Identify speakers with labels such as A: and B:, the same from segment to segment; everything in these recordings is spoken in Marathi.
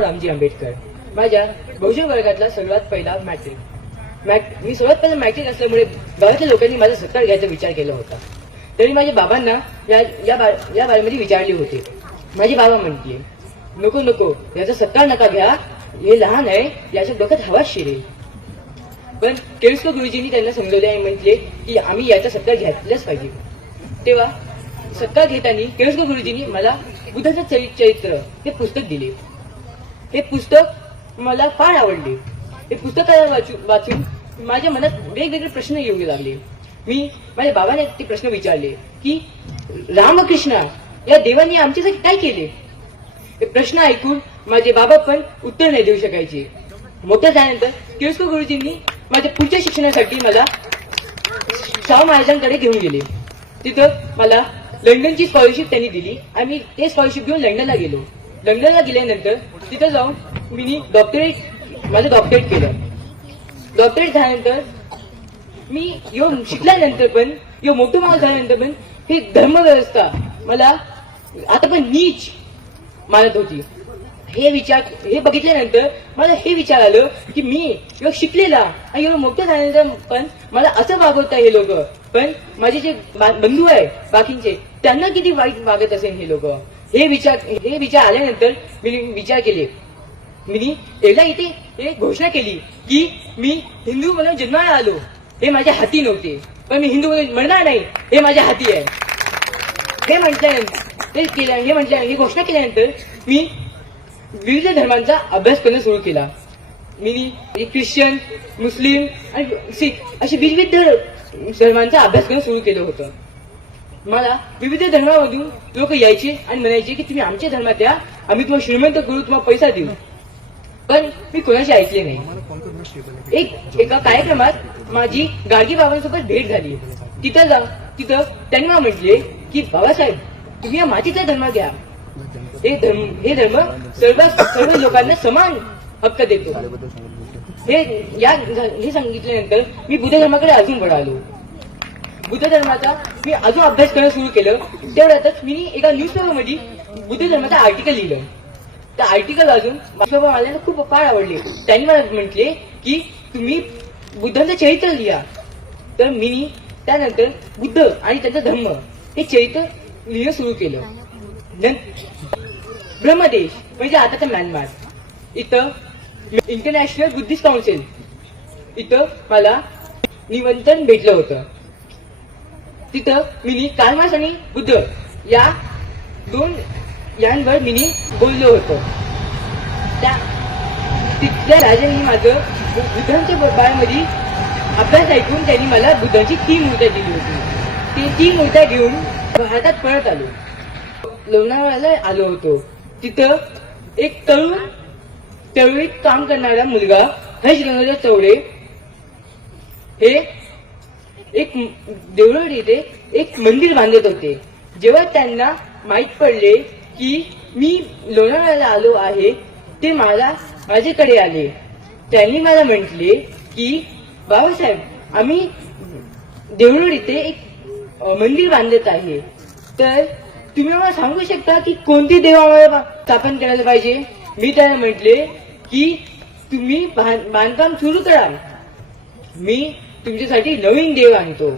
A: रामजी आंबेडकर. माझ्या बहुजन वर्गातला सर्वात पहिला मॅट्रिक. मॅट मी सर्वात पहिला मॅट्रिक असल्यामुळे गावातल्या लोकांनी माझा सत्कार घ्यायचा विचार केला होता. तरी माझ्या बाबांना या या बा या बारेमध्ये विचारले होते. माझे बाबा म्हणते नको नको याचा सत्कार नका घ्या. हे लहान आहे याच्या डोक्यात हवा शिरेल. पण केळसकर गुरुजींनी त्यांना समजवले आणि म्हटले की आम्ही याचा सत्कार घेतलाच पाहिजे. तेव्हा सत्कार घेताना केळसकर गुरुजींनी मला बुद्धाचं चरित्र हे पुस्तक दिले. हे पुस्तक मला फार आवडले. हे पुस्तकाला वाचून माझ्या मनात वेगवेगळे प्रश्न येऊ लागले. मी माझ्या बाबाने ते प्रश्न विचारले की रामकृष्ण या देवांनी आमच्यासाठी काय केले? हे प्रश्न ऐकून माझे बाबा पण उत्तर नाही देऊ शकायचे. मोठं झाल्यानंतर केळसकर गुरुजींनी माझ्या पुढच्या शिक्षणासाठी मला शाहू महाराजांकडे घेऊन गेले. तिथं मला लंडनची स्कॉलरशिप त्यांनी दिली आणि ते स्कॉलरशिप घेऊन लंडनला गेलो. लंडनला गेल्यानंतर तिथं जाऊन मी डॉक्टरेट माझं डॉक्टरेट केलं. डॉक्टरेट झाल्यानंतर मी येऊन शिकल्यानंतर पण यो मोठं माणूस झाल्यानंतर पण हे धर्मव्यवस्था मला आता पण नीच मानत होती. हे विचार हे बघितल्यानंतर मला हे विचार आलं की मी एवढं शिकलेला आणि एवढं मोठं झाल्यानंतर पण मला असं वागवता हे लोक. पण माझे जे बंधू आहे बाकींचे त्यांना किती वाईट वागत असेल हे लोक. हे विचार हे विचार आल्यानंतर मी विचार केले. मी एकदा इथे एक घोषणा केली की मी हिंदू म्हणून जन्माला आलो. हे माझ्या हाती नव्हते. पण मी हिंदू म्हणून म्हणणार नाही. हे माझ्या हाती आहे. हे म्हटल्यानंतर ते केल्या हे म्हटल्या ही घोषणा केल्यानंतर मी विविध धर्मांचा अभ्यास करणं सुरू केला. मी म्हणजे ख्रिश्चन मुस्लिम आणि सिख असे विविध धर्मांचा अभ्यास करणं सुरू केलं होतं. मला विविध धर्मामधून लोक यायचे आणि म्हणायचे की तुम्ही आमच्या धर्मात द्या आम्ही तुम्हाला श्रीमंत करू तुम्हाला पैसा देऊ. पण मी कोणाशी ऐकले नाही. एक एका कार्यक्रमात माझी गाडगी बाबांसोबत भेट झाली. तिथं जा तिथं त्यांनी मला म्हटले की बाबासाहेब तुम्ही या मातीचा धर्म घ्या. हे धर्म हे धर्म सर्व सर्व लोकांना समान हक्क देतो. हे या हे सांगितल्यानंतर मी बुद्ध धर्माकडे अजून वळालो. बुद्ध धर्माचा मी अजून अभ्यास करणं सुरू केलं तेवढ्यातच मी एका न्यूजपेपर बुद्ध धर्माचा आर्टिकल लिहिलं. त्या आर्टिकल अजून माझ्या मला खूप फार आवडले. त्यांनी मला म्हटले की तुम्ही बुद्धांचं चरित्र लिहा. तर मी त्यानंतर बुद्ध आणि त्यांचा धम्म हे चरित्र लिहिणं सुरू केलं. ब्रह्मदेश म्हणजे आताचा म्यानमार. इथं इंटरनॅशनल बुद्धिस्ट काउन्सिल इथं मला निमंत्रण भेटलं होतं. तिथं मिनी कालमास आणि बुद्ध या दोन यांवर मिनी बोललो होतो. त्या तिथल्या राजांनी माझं बुद्धांच्या बाळामध्ये अभ्यास ऐकून त्यांनी मला बुद्धांची तीन मूर्त्या दिली होती. ती तीन मूर्त्या घेऊन भारतात परत आलो. लोणावळ्याला आलो होतो. तिथं एक तरुण तळुळीत काम करणारा मुलगा हर्ष गंगाधर चौडे हे एक देवळाली येथे एक मंदिर बांधत होते. जेव्हा त्यांना माहीत पडले की मी लोणावळ्याला आलो आहे ते मला माझ्याकडे आले. त्यांनी मला म्हटले की बाबासाहेब आम्ही देवळूर इथे एक मंदिर बांधत आहे. तर तुम्ही मला सांगू शकता की कोणती देव स्थापन करायला पाहिजे? मी त्यांना म्हटले की तुम्ही बांधकाम सुरू करा. मी तुमच्यासाठी नवीन देव आणतो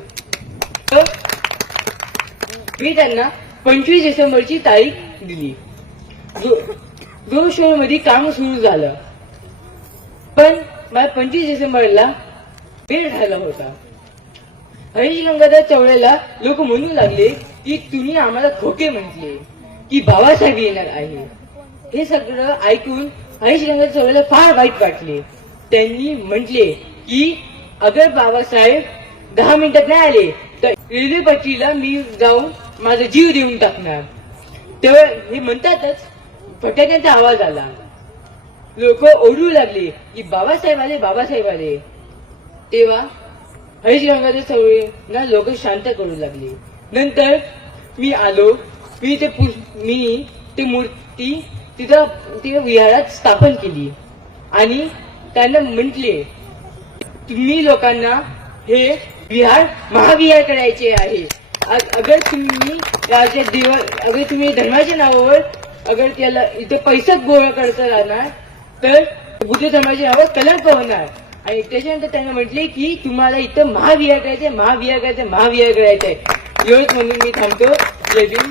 A: मी त्यांना पंचवीस डिसेंबरची तारीख दिली. जो शो मध्ये काम सुरू झालं. पण मला पंचवीस डिसेंबरला वेळ झाला होता. हरीश गंगाधर चौळ्याला लोक म्हणू लागले की तुम्ही आम्हाला खोके म्हटले की बाबासाहेब येणार आहे. हे सगळं ऐकून हरीश गंगाधर चौळ्याला फार वाईट वाटले. त्यांनी म्हटले की अगर बाबासाहेब दहा मिनिटात नाही आले. तर रेल्वे पट्टीला मी जाऊन माझा जीव देऊन टाकणार. तेव्हा हे म्हणतातच फटाक्यांचा आवाज आला. लोक ओढू लागले की बाबासाहेब आले बाबासाहेब आले. तेव्हा हरीश गंगाधर चौळेला लोक शांत करू लागले. नंतर मी आलो मी ते मी ती मूर्ती तिथं तिथं विहारात स्थापन केली. आणि त्यांना म्हटले तुम्ही लोकांना हे विहार महाविहार करायचे आहे. अगर तुम्ही याच्या देव अगर तुम्ही धर्माच्या नावावर अगर त्याला इथे पैसा गोळा करता राहणार तर बुद्ध धर्माची नावावर कलंक होणार. आणि त्याच्यानंतर त्यांना म्हटले की तुम्हाला इथं महाविहार करायचंय महाविहार करायचंय महाविहार करायचंय. एवढंच म्हणून मी थांबतो. जय भीम.